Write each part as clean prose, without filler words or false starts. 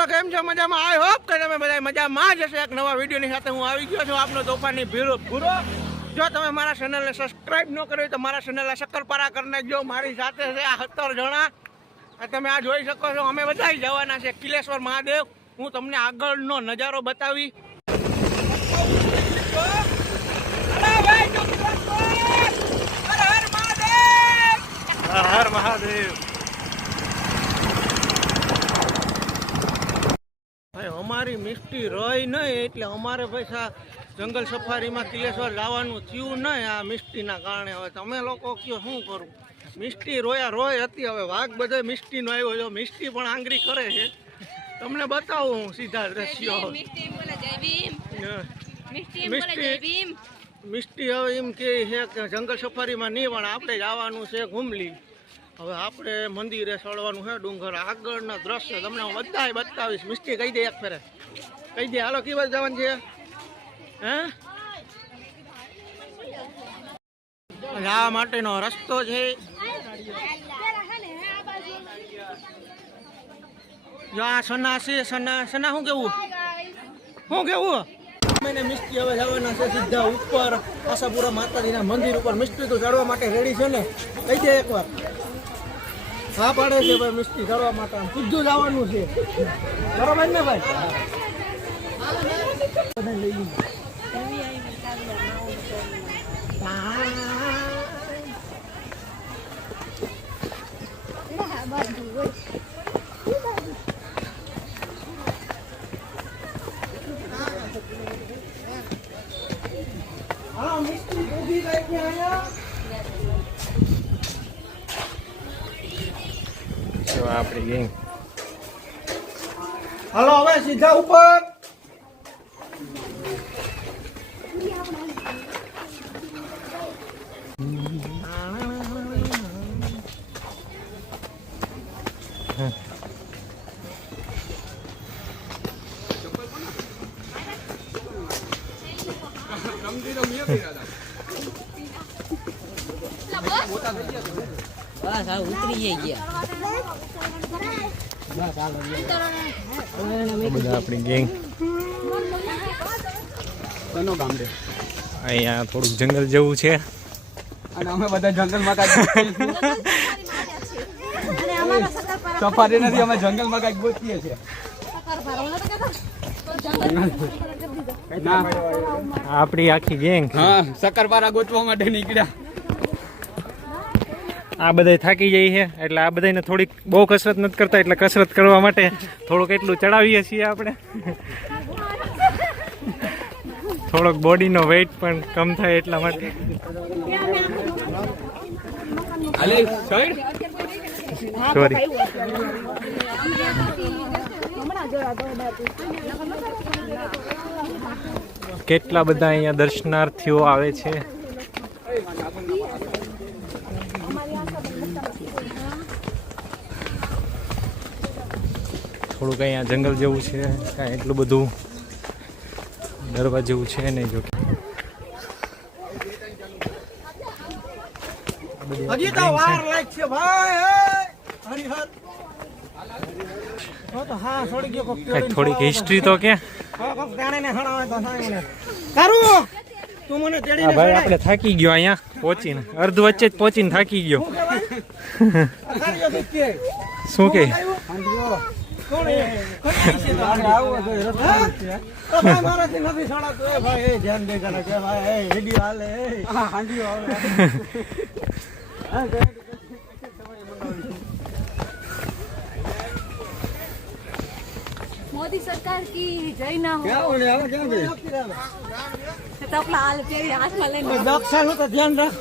મિત્રો કેમ છો? મજામાં? આઈ હોપ કે તમે બધા મજામાં જ હશે. એક નવા વિડીયોની સાથે હું આવી ગયો છું, આપનો તોફાની ભૂરો. જો તમે મારા ચેનલને સબસ્ક્રાઇબ ન કરી તો મારા ચેનલને શક્કરપારા કરી નાખજો. મારી સાથે છે આ 17 જણા. તમે આ જોઈ શકો છો, અમે બધા જવાના છે કિલેશ્વર મહાદેવ. હું તમને આગળનો નજારો બતાવી. હર મહાદેવ. અમારી મિસ્ટી રહી નહીં એટલે અમારે પૈસા જંગલ સફારીમાં કિલેશ્વર જવાનું થયું નહીં આ મિસ્ટીના કારણે. હવે તમે લોકો કયો શું કરું? મિસ્ટી રોય હતી, હવે વાઘ બધે મિસ્ટીનો આવ્યો છે. મિસ્ટી પણ આંગળી કરે છે, તમને બતાવું હું સીધા દ્રશ્યો. મિસ્ટી હવે એમ કે છે કે જંગલ સફારીમાં નહીં પણ આપણે જવાનું છે ઘુમલી. હવે આપણે મંદિરે ચડવાનું છે ડુંગર. આગળના દ્રશ્ય તમને હું બધા બતાવીશ. મિસ્ટી કહી દે એક ફેરે, કહી દે. હાલો કઈ બાજુ જવાનું છે? હે, જવા માટેનો રસ્તો છે. જો આ સના છે. સના શું કેવું? શું કેવું? મેને મિસ્ટી હવે જવાના છે સીધા ઉપર આશાપુરા માતાજીના મંદિર ઉપર. મિસ્ટી તો ચડવા માટે રેડી છે ને? કહી દે એકવાર. હા પાડે છે ભાઈ મિસ્ટી ચડવા માટે. સીધું જવાનું છે, બરોબર ને ભાઈ? આપણી ગેંગ. હાલો હવે સીધા ઉપર. બસ આ ઉતરી ગયા. બધા આપણી ગેંગ અહીંયા થોડુંક જંગલ જેવું છે અને અમે બધા જંગલમાં સફારી નથી, અમે જંગલમાં કાંઈક ગોતીએ છીએ. આપણી આખી ગેંગ હા, શક્કરપારા ગોતવા માટે નીકળ્યા. આ બધા થાકી જાય છે એટલે આ બધાને થોડીક બહુ કસરત નથી કરતા એટલે કસરત કરવા માટે થોડુંક એટલું ચડાવીએ છીએ આપણે. થોડોક બોડીનો વેઇટ પણ કમ થાય એટલા માટે. સોરી. કેટલા બધા અહીંયા દર્શનાર્થીઓ આવે છે. થોડુંક અહીંયા જંગલ જેવું છે, કાંઈ એટલું બધું ડરવા જેવું છે નહીં. જો હજી તો વાર લાગશે ભાઈ. થોડીક હિસ્ટ્રી તો કે ભાઈ આપણે થાકી ગયો અહીંયા પહોંચીને, અર્ધ વચ્ચે જ પહોંચીને થાકી ગયો. શું કે मोदी सरकार की जय ना हो. तो अपना हाल तेरे हाथ में लेने दक्षिण तो ध्यान रख.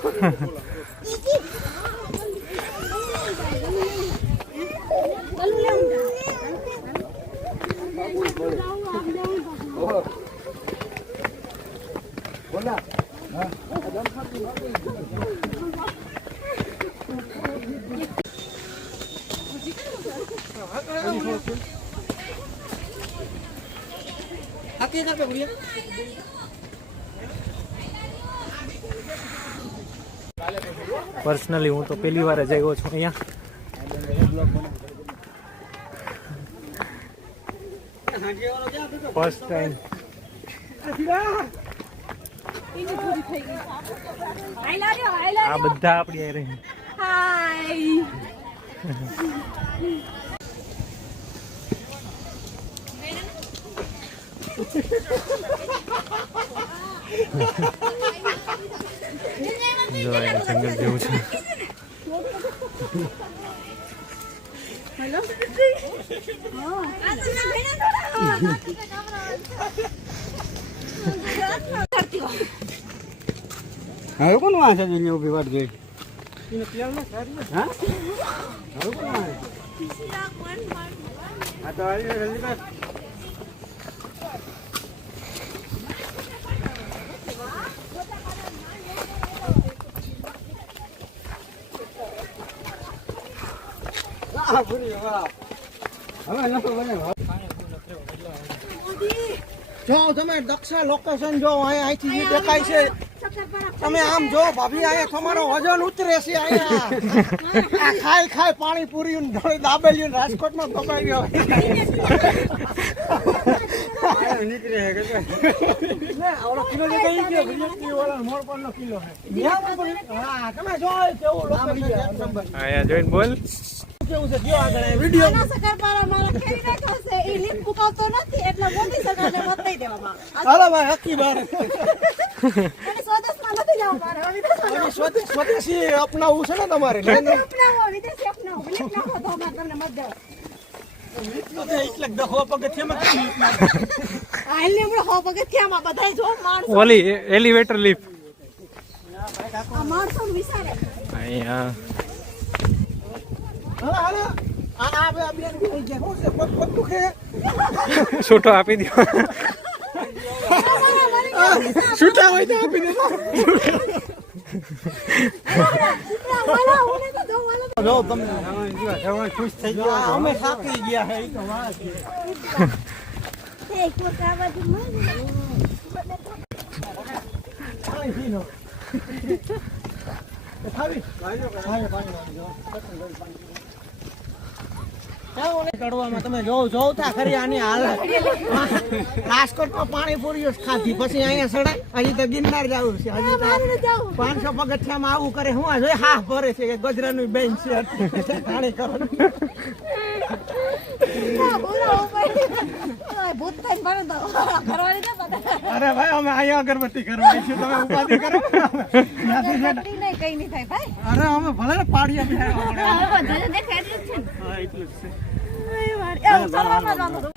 बोला પર્સનલી હું તો પહેલી વાર જ આવ્યો છું અહીંયા. ફર્સ્ટ ટાઈમ એની પૂરી થઈ ગઈ. હાઈલા રહ્યો, હાઈલા આ રહ્યો. બધા આપણી હારે હાય. જો અહીંયા જંગલ જેવું છે. હેલો. હા. આ તો ના ભેણા કરતી હો. હવે કોણ વાંચે છે ઉભી વાત ગઈ હા હવે કોણ વાંચે આ તો આવી જલ્દી કર જો તમે દક્ષા લોકેશન જો અહીંથી જે દેખાય છે તમે આમ જો ભાભી અહીંયા તમારો વજન ઉતરે છે અહીંયા આ ખાઈ પાણીપુરી દાબેલી રાજકોટમાં કપાઈ ગયો નીકળે ને ઓલો કિલો જે કહી ગયો વિજયપુરી વાળા મોરપણનો કિલો છે હા તમે જો કેવું લોકેશન અહીંયા જોઈને બોલ કેવું છે જો આગળ વિડિયો નાના સકરપારા મારા ખેરી નાખ્યો છે. એ લીંબ ફૂકાવતો નથી એટલે મોદી સરકારને મત દઈ દેવામાં. હાલો ભાઈ હકી બાર અને સ્વદેશમાં નથી જવું મારે. હવે વિદેશમાં જવું. સ્વદેશી અપનાવવું છે ને તમારે અપનાવો, વિદેશી અપનાવો. લીંબ નાખો તો અમારે તમને મત દેવા. એટલે દખો પગથિયામાં આ લીમડો હો પગથિયામાં બધાય જો માણસો. ઓલી એલિવેટર લિફ્ટ આ માણસોનું વિચારે. અહીંયા હાલો આ બે બેન થઈ ગયા હું છે પગ દુખે છૂટો આપી દો. છૂટા હોય તો આપી દે જો તમે ખુશ થઈ ગયા અમે થાકી ગયા હે ઈ તો વાત છે પાણી પીનો ખાવી કડવામાં તમે જોતા ખરી આની હાલત રાજકોટમાં પાણીપુરીઓ ખાધી પછી અહીંયા સડાય હજી તો ગિરનાર જવું છે હજી તો 500 પગથિયામાં આવું કરે હું આ જોઈ હા ભરે છે કે ગજરાનું બેન છે પાણી કરવાનું અરે ભાઈ અમે અહીંયા અગરબત્તી કરવા છે તમે ઉપાધિ કરો કઈ નહીં થાય ભાઈ. અરે અમે ભલે ને પાડીએ હા એટલું જ છે. સલવામાં જ વાંધો.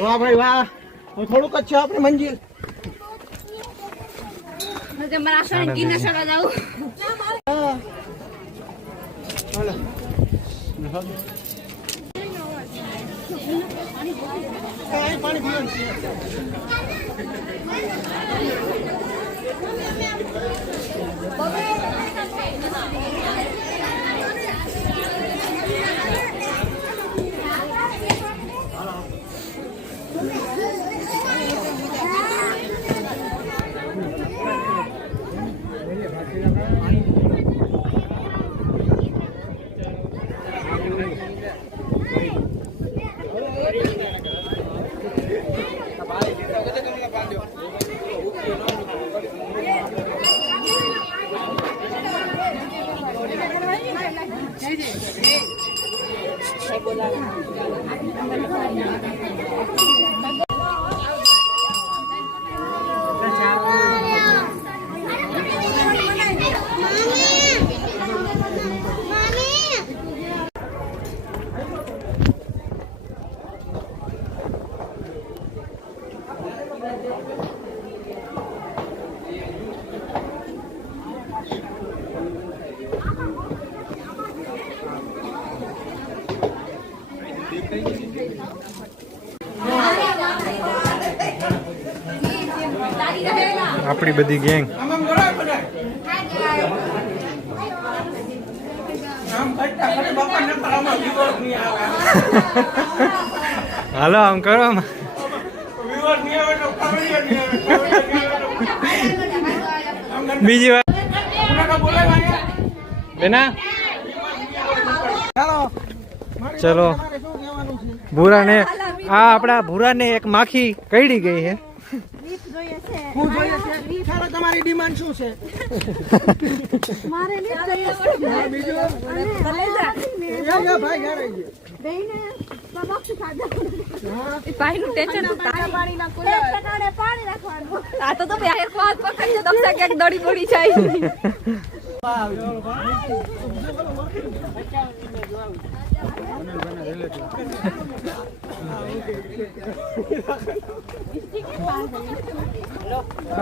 વાહ ભાઈ વાહ થોડુંક જ છે આપણી મંજિલ મારા આશા કિન્ને સડા જાઉં. પાણી પીવાનું આપણી બધી ગેંગ આમ બોલાય બધા આમ કરતા ખરે બાપા ને આમાં વિવર નહીં આવે હાલો આમ કરો આમ વિવર નહીં આવે તો કાવડિયા નહીં આવે બીજી વાર તમને તો બોલાવ્યા બેના ચાલો ચલો તમારે શું કહેવાનું છે ભૂરાને આ આપણા ભૂરાને એક માખી કઈડી ગઈ છે લીપ જોઈએ છે હું જોઈએ છે ચાલો તમારી ડિમાન્ડ શું છે મારે લીપ જોઈએ છે બીજું અને કલેજા યા ભાઈ યાર આવી બેને સમક્ષ ખાધા પાણીનું ટેન્શન તો પાણીના કુલર પ્રકારે પાણી રાખવાનું આ તો બે એક વાત પકડી છે દક્ષા ક્યાંક દડી પડી જાય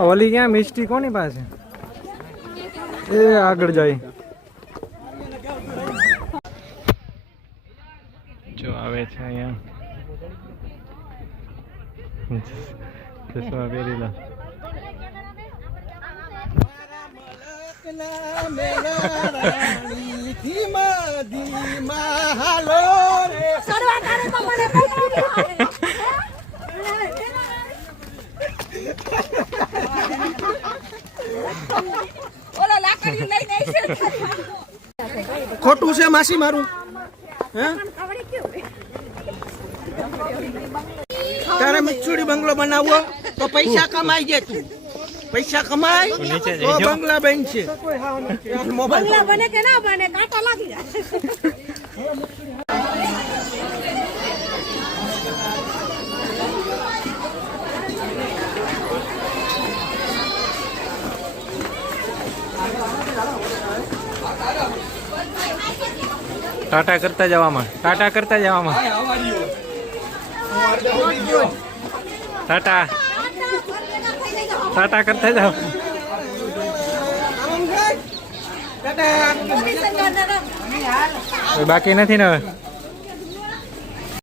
ઓલી ક્યાં મિસ્ટી કોની પાસે એ આગળ જાય જો આવે છે અહીંયા ચશ્મા પહેરેલા ધીમા ધીમા હાલો રે સરવા કરે તો મને પકડી ઓલો લાકડી લઈને આવી છે ખોટું છે માસી મારું હે તારે મિચુડી બંગલો બનાવવો તો પૈસા કમાઈ જાય તું પૈસા કમાય નીચે તો બંગલા બેન છે મોબાઈલ બંગલા બને કે ના બને કાંટા લાગી જાય ટાટા કરતા જવામાં ટાટા કરતા જવામાં ટાટા ટાટા કરતા જાવ ટાટા કોઈ બાકી નથી ને હવે